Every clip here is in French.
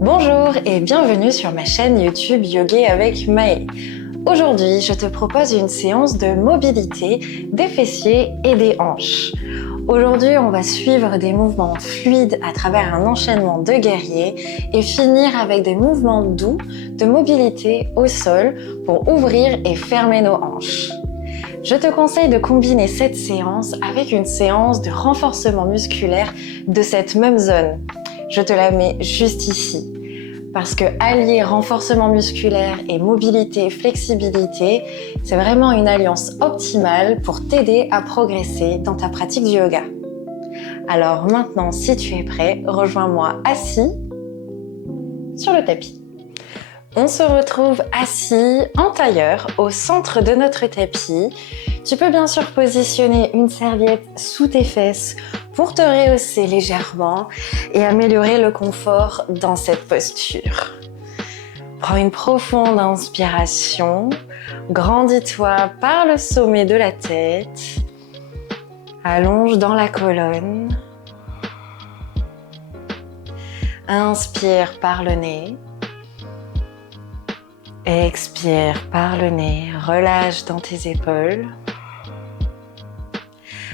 Bonjour et bienvenue sur ma chaîne YouTube Yoga avec Maë. Aujourd'hui, je te propose une séance de mobilité des fessiers et des hanches. Aujourd'hui, on va suivre des mouvements fluides à travers un enchaînement de guerriers et finir avec des mouvements doux de mobilité au sol pour ouvrir et fermer nos hanches. Je te conseille de combiner cette séance avec une séance de renforcement musculaire de cette même zone. Je te la mets juste ici. Parce que allier renforcement musculaire et mobilité, flexibilité, c'est vraiment une alliance optimale pour t'aider à progresser dans ta pratique du yoga. Alors maintenant, si tu es prêt, rejoins-moi assis sur le tapis. On se retrouve assis en tailleur au centre de notre tapis. Tu peux bien sûr positionner une serviette sous tes fesses pour te rehausser légèrement et améliorer le confort dans cette posture. Prends une profonde inspiration, grandis-toi par le sommet de la tête, allonge dans la colonne, inspire par le nez, expire par le nez, relâche dans tes épaules.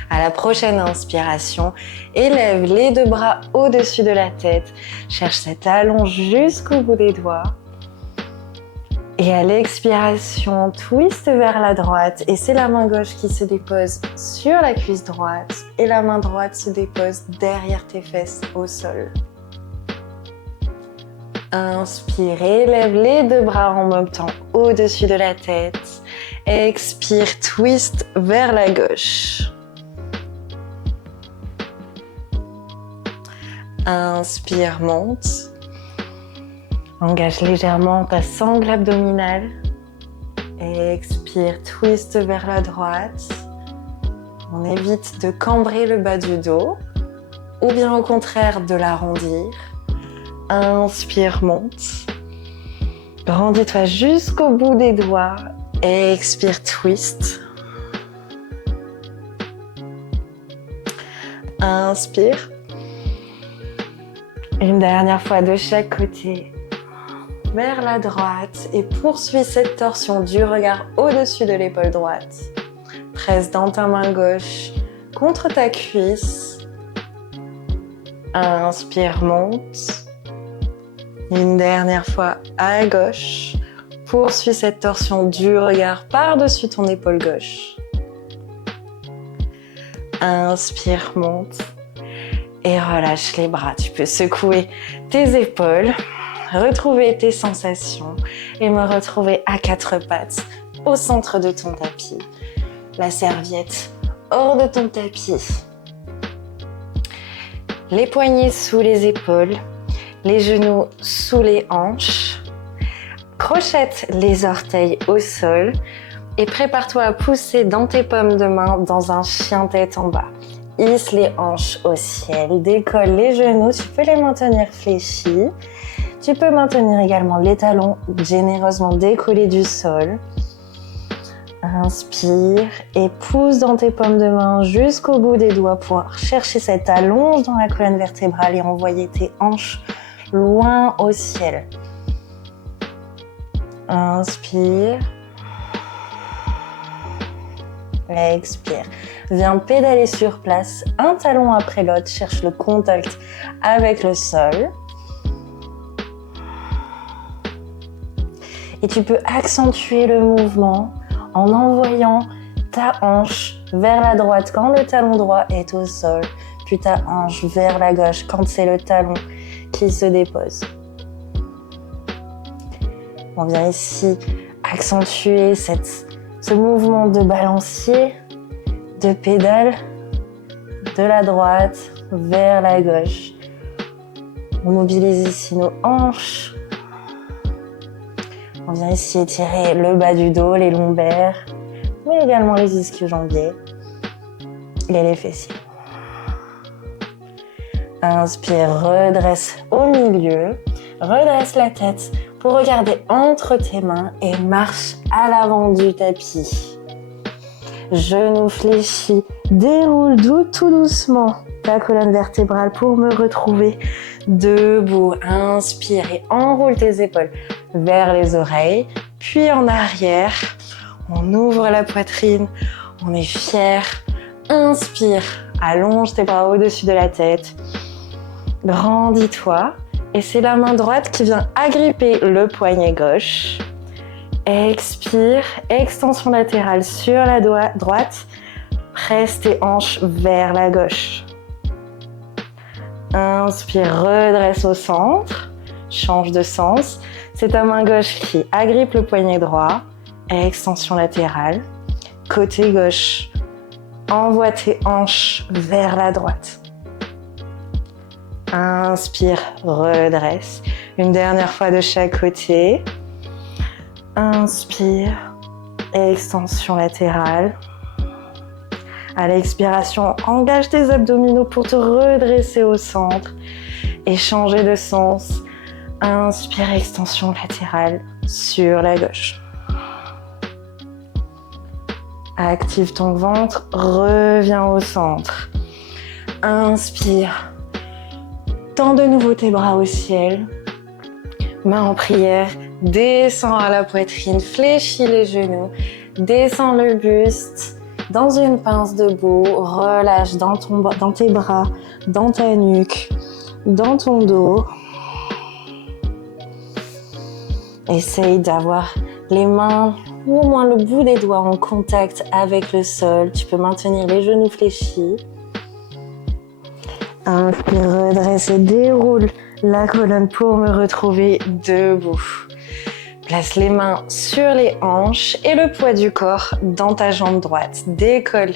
À la prochaine inspiration, élève les deux bras au-dessus de la tête. Cherche cette allonge jusqu'au bout des doigts. Et à l'expiration, twist vers la droite. Et c'est la main gauche qui se dépose sur la cuisse droite. Et la main droite se dépose derrière tes fesses au sol. Inspire, élève les deux bras en même temps au-dessus de la tête. Expire, twist vers la gauche. Inspire, monte. Engage légèrement ta sangle abdominale. Expire, twist vers la droite. On évite de cambrer le bas du dos ou bien au contraire de l'arrondir. Inspire, monte. Grandis-toi jusqu'au bout des doigts. Expire, twist. Inspire. Une dernière fois de chaque côté, vers la droite et poursuis cette torsion du regard au-dessus de l'épaule droite. Presse dans ta main gauche contre ta cuisse. Inspire, monte. Une dernière fois à gauche, poursuis cette torsion du regard par-dessus ton épaule gauche. Inspire, monte. Et relâche les bras. Tu peux secouer tes épaules, retrouver tes sensations et me retrouver à quatre pattes au centre de ton tapis. La serviette hors de ton tapis. Les poignets sous les épaules, les genoux sous les hanches. Crochette les orteils au sol et prépare-toi à pousser dans tes paumes de main dans un chien tête en bas. Hisse les hanches au ciel, décolle les genoux, tu peux les maintenir fléchis. Tu peux maintenir également les talons généreusement décollés du sol. Inspire et pousse dans tes paumes de main jusqu'au bout des doigts pour chercher cette allonge dans la colonne vertébrale et envoyer tes hanches loin au ciel. Inspire. Expire. Viens pédaler sur place, un talon après l'autre, cherche le contact avec le sol. Et tu peux accentuer le mouvement en envoyant ta hanche vers la droite quand le talon droit est au sol, puis ta hanche vers la gauche quand c'est le talon qui se dépose. On vient ici accentuer ce mouvement de balancier, de pédale, de la droite vers la gauche. On mobilise ici nos hanches. On vient ici étirer le bas du dos, les lombaires, mais également les ischio-jambiers et les fessiers. Inspire, redresse au milieu, redresse la tête pour regarder entre tes mains et marche à l'avant du tapis. Genoux fléchis, déroule tout doucement ta colonne vertébrale pour me retrouver Debout, inspire et enroule tes épaules vers les oreilles, puis en arrière. On ouvre la poitrine, on est fier. Inspire, allonge tes bras au-dessus de la tête. Grandis-toi. Et c'est la main droite qui vient agripper le poignet gauche. Expire, extension latérale sur la droite. Presse tes hanches vers la gauche. Inspire, redresse au centre. Change de sens. C'est ta main gauche qui agrippe le poignet droit. Extension latérale. Côté gauche. Envoie tes hanches vers la droite. Inspire, redresse. Une dernière fois de chaque côté. Inspire, extension latérale. À l'expiration, engage tes abdominaux pour te redresser au centre et changer de sens. Inspire, extension latérale sur la gauche. Active ton ventre, reviens au centre. Inspire. Tends de nouveau tes bras au ciel. Main en prière. Descends à la poitrine, fléchis les genoux. Descends le buste. Dans une pince debout, relâche dans tes bras, dans ta nuque, dans ton dos. Essaye d'avoir les mains ou au moins le bout des doigts en contact avec le sol. Tu peux maintenir les genoux fléchis. Inspire, redresse et déroule la colonne pour me retrouver debout. Place les mains sur les hanches et le poids du corps dans ta jambe droite. Décolle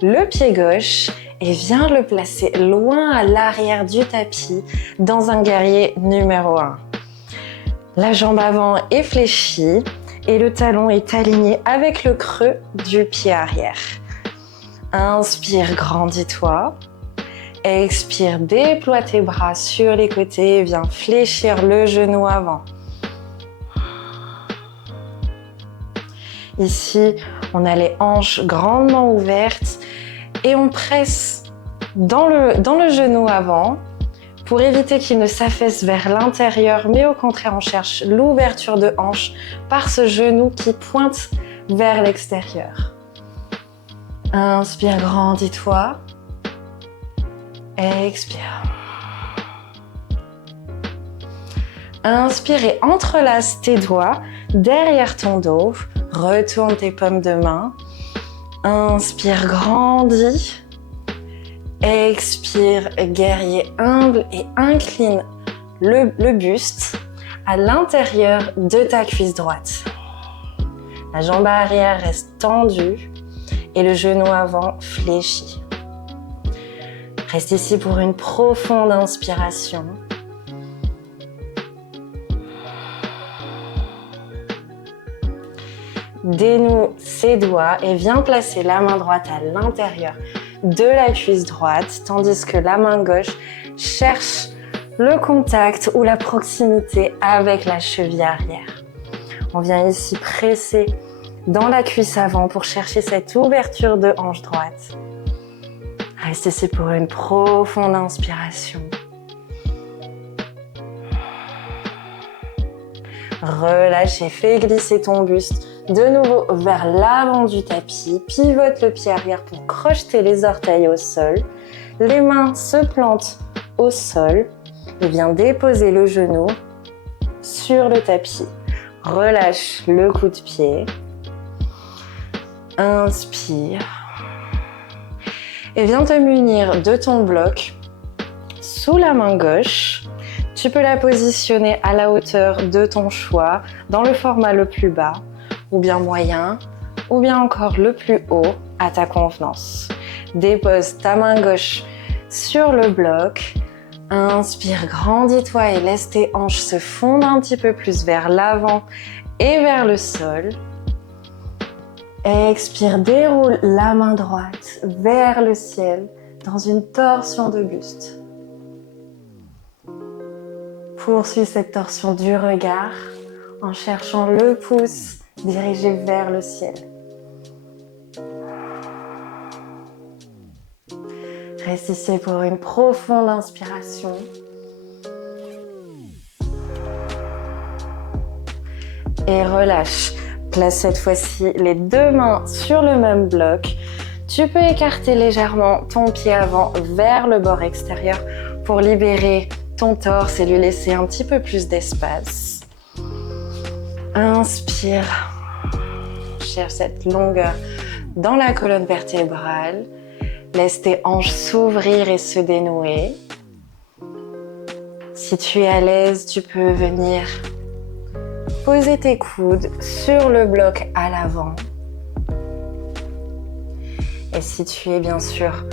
le pied gauche et viens le placer loin à l'arrière du tapis dans un guerrier numéro 1. La jambe avant est fléchie et le talon est aligné avec le creux du pied arrière. Inspire, grandis-toi. Expire, déploie tes bras sur les côtés et viens fléchir le genou avant. Ici, on a les hanches grandement ouvertes et on presse dans le genou avant pour éviter qu'il ne s'affaisse vers l'intérieur, mais au contraire, on cherche l'ouverture de hanche par ce genou qui pointe vers l'extérieur. Inspire, grandis-toi. Expire. Inspire et entrelace tes doigts derrière ton dos. Retourne tes paumes de main. Inspire, grandis. Expire, guerrier humble et incline le buste à l'intérieur de ta cuisse droite. La jambe arrière reste tendue et le genou avant fléchi. Reste ici pour une profonde inspiration. Dénoue ses doigts et viens placer la main droite à l'intérieur de la cuisse droite, tandis que la main gauche cherche le contact ou la proximité avec la cheville arrière. On vient ici presser dans la cuisse avant pour chercher cette ouverture de hanche droite. Reste ici pour une profonde inspiration. Relâche et fais glisser ton buste de nouveau vers l'avant du tapis. Pivote le pied arrière pour crocheter les orteils au sol. Les mains se plantent au sol et viens déposer le genou sur le tapis. Relâche le coup de pied. Inspire. Et viens te munir de ton bloc sous la main gauche. Tu peux la positionner à la hauteur de ton choix, dans le format le plus bas, ou bien moyen, ou bien encore le plus haut à ta convenance. Dépose ta main gauche sur le bloc. Inspire, grandis-toi et laisse tes hanches se fondre un petit peu plus vers l'avant et vers le sol. Expire, déroule la main droite vers le ciel dans une torsion de buste. Poursuis cette torsion du regard en cherchant le pouce dirigé vers le ciel. Reste ici pour une profonde inspiration. et relâche. Place cette fois-ci les deux mains sur le même bloc. Tu peux écarter légèrement ton pied avant vers le bord extérieur pour libérer ton torse et lui laisser un petit peu plus d'espace. Inspire. Cherche cette longueur dans la colonne vertébrale. Laisse tes hanches s'ouvrir et se dénouer. Si tu es à l'aise, tu peux venir poser tes coudes sur le bloc à l'avant. Et si tu es bien sûr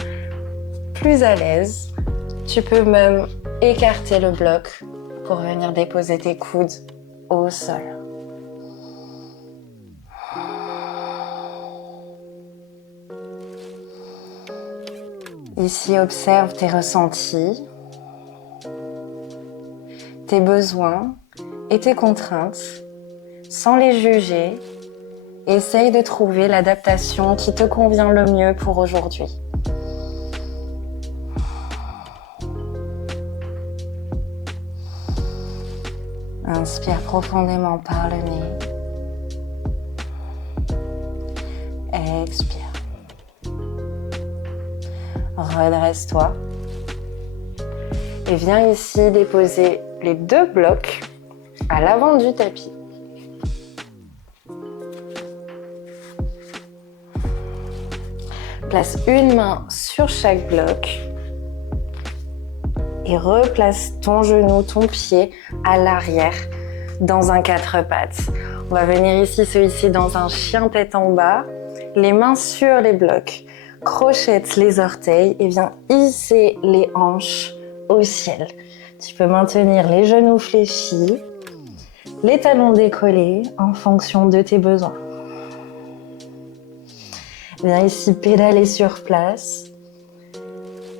plus à l'aise, tu peux même écarter le bloc pour venir déposer tes coudes au sol. Ici, observe tes ressentis, tes besoins et tes contraintes sans les juger. Essaye de trouver l'adaptation qui te convient le mieux pour aujourd'hui. Inspire profondément par le nez. Expire. Redresse-toi. Et viens ici déposer les deux blocs à l'avant du tapis. Place une main sur chaque bloc et replace ton genou, ton pied à l'arrière dans un quatre pattes. On va venir ici se hisser dans un chien tête en bas, les mains sur les blocs. Crochette les orteils et viens hisser les hanches au ciel. Tu peux maintenir les genoux fléchis, les talons décollés en fonction de tes besoins. Viens ici pédaler sur place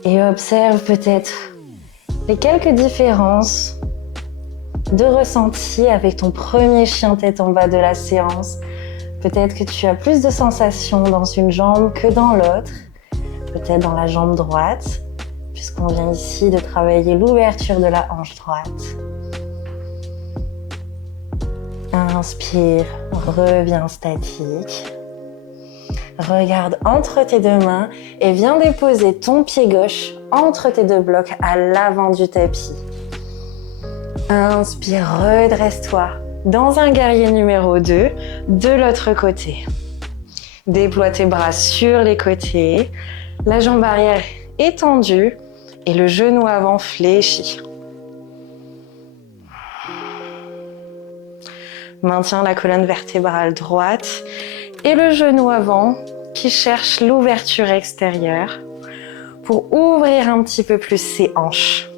et observe peut-être les quelques différences de ressenti avec ton premier chien tête en bas de la séance. Peut-être que tu as plus de sensations dans une jambe que dans l'autre, peut-être dans la jambe droite, puisqu'on vient ici de travailler l'ouverture de la hanche droite. Inspire, reviens statique. Regarde entre tes deux mains et viens déposer ton pied gauche entre tes deux blocs à l'avant du tapis. Inspire, redresse-toi dans un guerrier numéro 2 de l'autre côté. Déploie tes bras sur les côtés, la jambe arrière étendue et le genou avant fléchi. Maintiens la colonne vertébrale droite et le genou avant qui cherche l'ouverture extérieure pour ouvrir un petit peu plus ses hanches.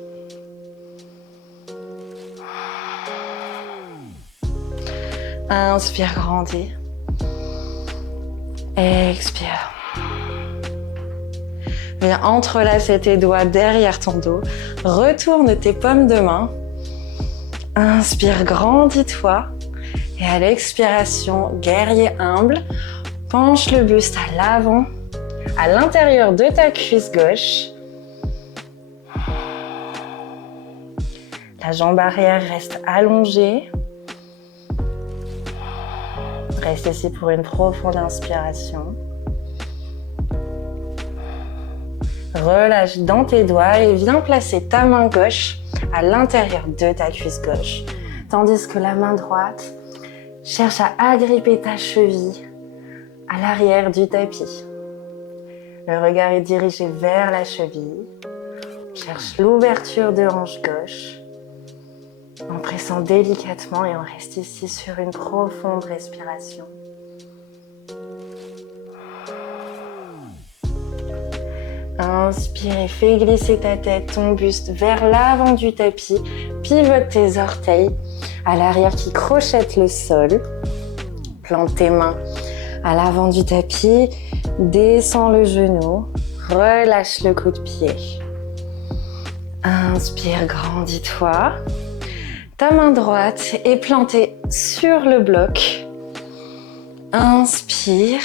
Inspire, grandis. Expire. Viens entrelacer tes doigts derrière ton dos. Retourne tes paumes de main. Inspire, grandis-toi. Et à l'expiration, guerrier humble, penche le buste à l'avant, à l'intérieur de ta cuisse gauche. La jambe arrière reste allongée. Reste ici pour une profonde inspiration. Relâche dans tes doigts et viens placer ta main gauche à l'intérieur de ta cuisse gauche, tandis que la main droite cherche à agripper ta cheville à l'arrière du tapis. Le regard est dirigé vers la cheville. On cherche l'ouverture de hanche gauche en pressant délicatement et on reste ici sur une profonde respiration. Inspire et fais glisser ta tête, ton buste vers l'avant du tapis. Pivote tes orteils à l'arrière qui crochette le sol. Plante tes mains à l'avant du tapis. Descends le genou. Relâche le coup de pied. Inspire, grandis-toi. Ta main droite est plantée sur le bloc. Inspire.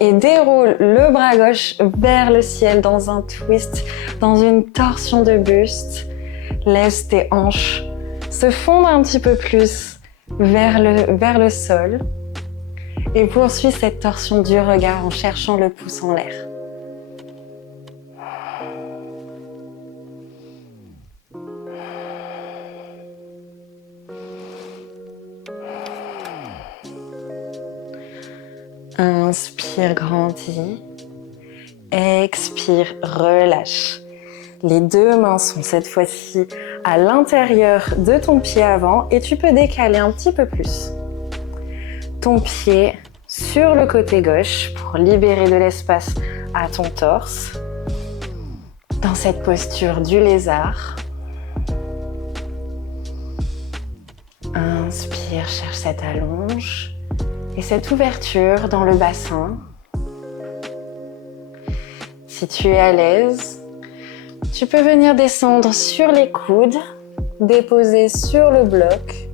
Et déroule le bras gauche vers le ciel dans un twist, dans une torsion de buste. Laisse tes hanches se fondre un petit peu plus vers le sol et poursuis cette torsion du regard en cherchant le pouce en l'air. Inspire, grandis. Expire, relâche. Les deux mains sont cette fois-ci à l'intérieur de ton pied avant et tu peux décaler un petit peu plus. Ton pied sur le côté gauche pour libérer de l'espace à ton torse. Dans cette posture du lézard. Inspire, cherche cette allonge et cette ouverture dans le bassin. Si tu es à l'aise, tu peux venir descendre sur les coudes, déposer sur le bloc.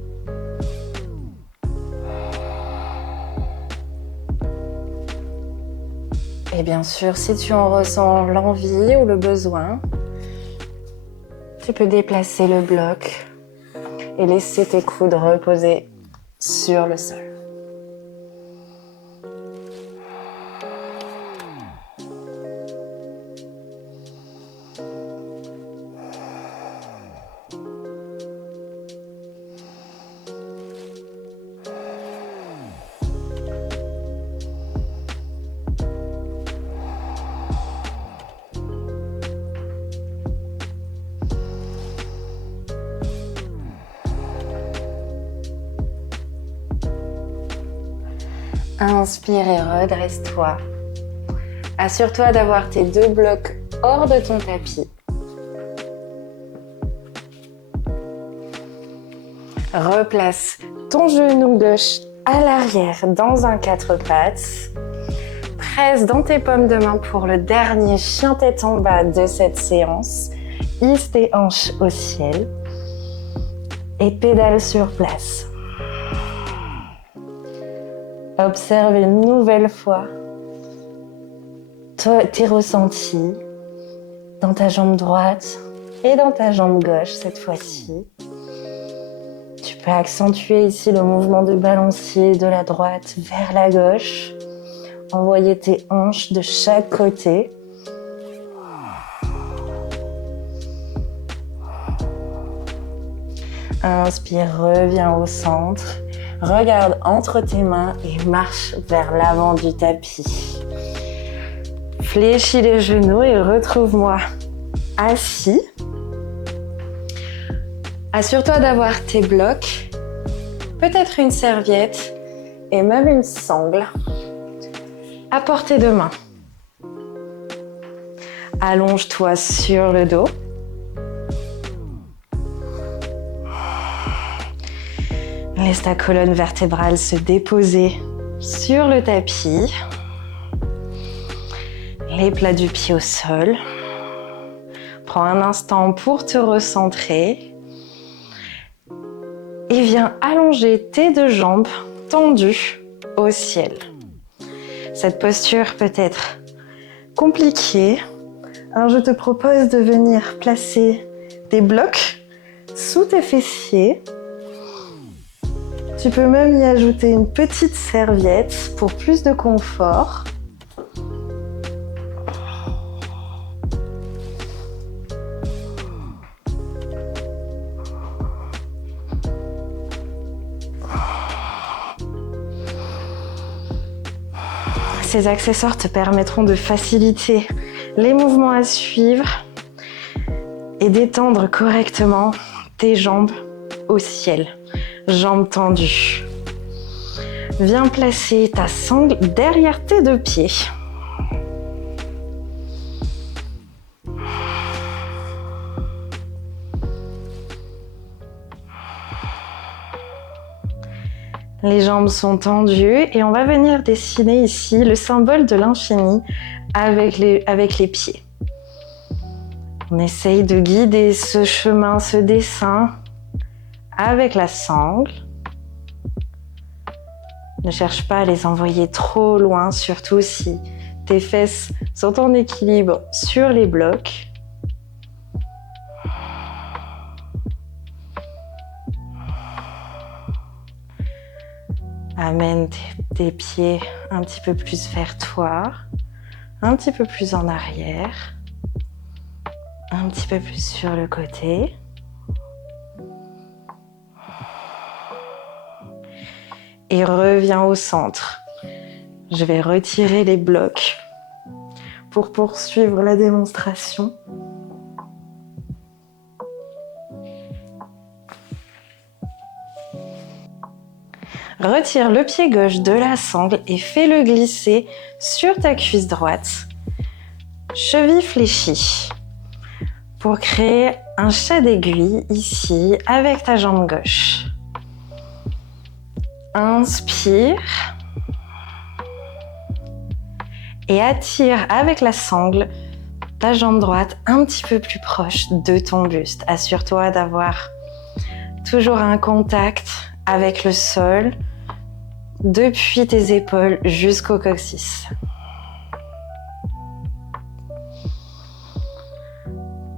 Et bien sûr, si tu en ressens l'envie ou le besoin, tu peux déplacer le bloc et laisser tes coudes reposer sur le sol. Inspire et redresse-toi. Assure-toi d'avoir tes deux blocs hors de ton tapis. Replace ton genou gauche à l'arrière dans un quatre pattes. Presse dans tes paumes de main pour le dernier chien tête en bas de cette séance. Hisse tes hanches au ciel et pédale sur place. Observe une nouvelle fois tes ressentis dans ta jambe droite et dans ta jambe gauche cette fois-ci. Tu peux accentuer ici le mouvement de balancier de la droite vers la gauche. Envoyer tes hanches de chaque côté. Inspire, reviens au centre. Regarde entre tes mains et marche vers l'avant du tapis. Fléchis les genoux et retrouve-moi assis. Assure-toi d'avoir tes blocs, peut-être une serviette et même une sangle à portée de main. Allonge-toi sur le dos. Laisse ta colonne vertébrale se déposer sur le tapis. Les plats du pied au sol. Prends un instant pour te recentrer. Et viens allonger tes deux jambes tendues au ciel. Cette posture peut être compliquée. Alors je te propose de venir placer des blocs sous tes fessiers. Tu peux même y ajouter une petite serviette pour plus de confort. Ces accessoires te permettront de faciliter les mouvements à suivre et d'étendre correctement tes jambes au ciel. Jambes tendues. Viens placer ta sangle derrière tes deux pieds. Les jambes sont tendues et on va venir dessiner ici le symbole de l'infini avec les pieds. On essaye de guider ce chemin, ce dessin avec la sangle. Ne cherche pas à les envoyer trop loin, surtout si tes fesses sont en équilibre sur les blocs. Amène tes pieds un petit peu plus vers toi, un petit peu plus en arrière, un petit peu plus sur le côté. Et reviens au centre. Je vais retirer les blocs pour poursuivre la démonstration. Retire le pied gauche de la sangle et fais-le glisser sur ta cuisse droite, cheville fléchie, pour créer un chat d'aiguille ici avec ta jambe gauche. Inspire et attire avec la sangle ta jambe droite un petit peu plus proche de ton buste. Assure-toi d'avoir toujours un contact avec le sol depuis tes épaules jusqu'au coccyx.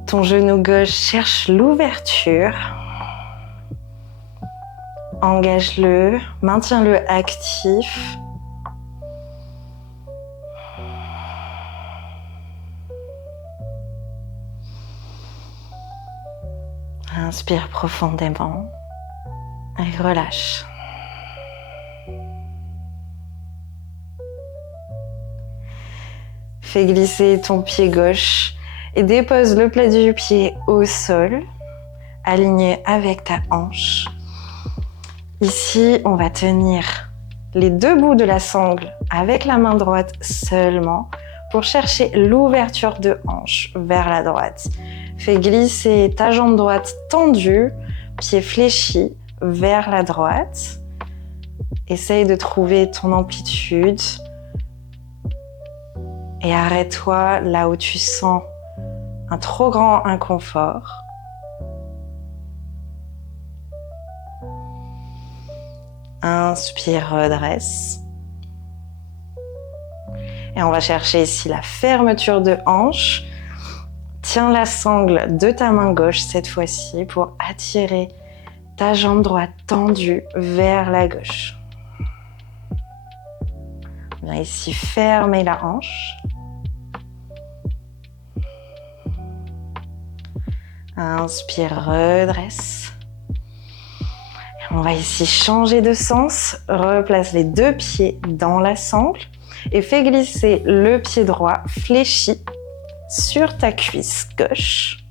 Ton genou gauche cherche l'ouverture. Engage-le, maintiens-le actif. Inspire profondément et relâche. Fais glisser ton pied gauche et dépose le plat du pied au sol, aligné avec ta hanche. Ici, on va tenir les deux bouts de la sangle avec la main droite seulement pour chercher l'ouverture de hanche vers la droite. Fais glisser ta jambe droite tendue, pied fléchi vers la droite. Essaye de trouver ton amplitude et arrête-toi là où tu sens un trop grand inconfort. Inspire, redresse. Et on va chercher ici la fermeture de hanche. Tiens la sangle de ta main gauche cette fois-ci pour attirer ta jambe droite tendue vers la gauche. Viens ici fermer la hanche. Inspire, redresse. On va ici changer de sens, replace les deux pieds dans la sangle et fais glisser le pied droit fléchi sur ta cuisse gauche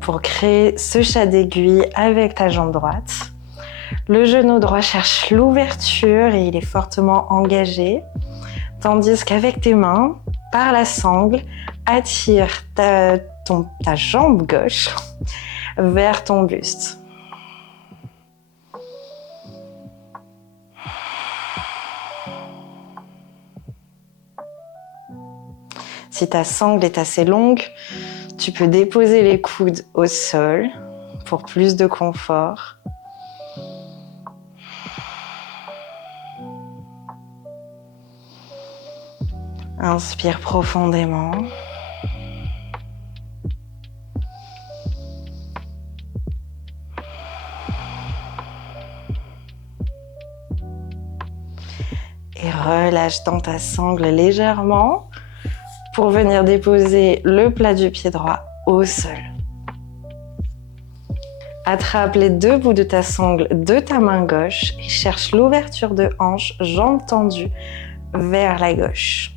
pour créer ce chat d'aiguille avec ta jambe droite. Le genou droit cherche l'ouverture et il est fortement engagé, tandis qu'avec tes mains, par la sangle, attire ta jambe gauche vers ton buste. Si ta sangle est assez longue, tu peux déposer les coudes au sol pour plus de confort. Inspire profondément. Et relâche dans ta sangle légèrement pour venir déposer le plat du pied droit au sol. Attrape les deux bouts de ta sangle de ta main gauche et cherche l'ouverture de hanche, jambe tendue vers la gauche.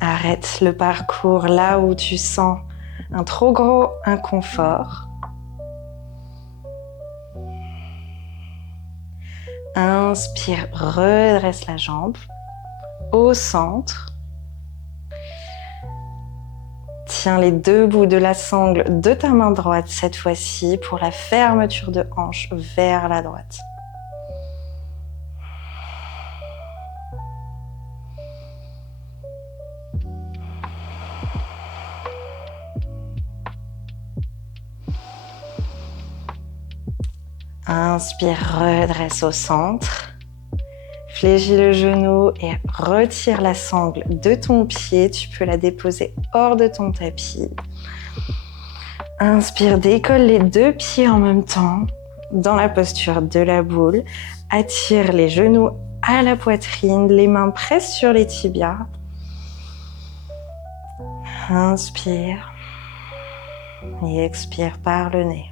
Arrête le parcours là où tu sens un trop gros inconfort. Inspire, redresse la jambe au centre. Tiens les deux bouts de la sangle de ta main droite cette fois-ci pour la fermeture de hanche vers la droite. Inspire, redresse au centre. Fléchis le genou et retire la sangle de ton pied. Tu peux la déposer hors de ton tapis. Inspire, décolle les deux pieds en même temps dans la posture de la boule. Attire les genoux à la poitrine, les mains pressent sur les tibias. Inspire et expire par le nez.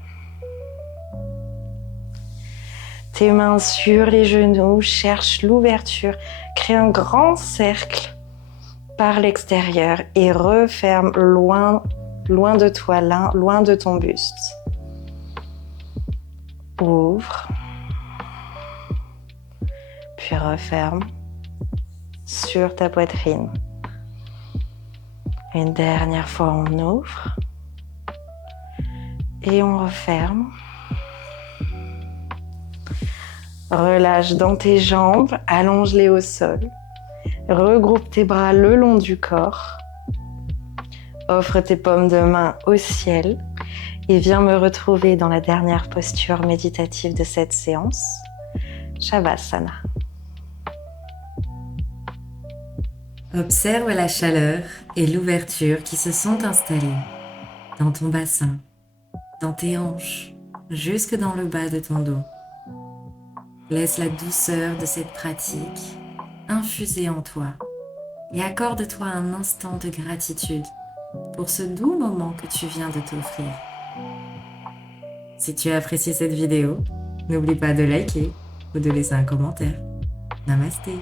Tes mains sur les genoux, cherche l'ouverture, crée un grand cercle par l'extérieur et referme loin de toi, loin de ton buste. Ouvre, puis referme sur ta poitrine. Une dernière fois, on ouvre et on referme. Relâche dans tes jambes, allonge-les au sol. Regroupe tes bras le long du corps. Offre tes paumes de main au ciel et viens me retrouver dans la dernière posture méditative de cette séance, Shavasana. Observe la chaleur et l'ouverture qui se sont installées dans ton bassin, dans tes hanches, jusque dans le bas de ton dos. Laisse la douceur de cette pratique infuser en toi et accorde-toi un instant de gratitude pour ce doux moment que tu viens de t'offrir. Si tu as apprécié cette vidéo, n'oublie pas de liker ou de laisser un commentaire. Namasté.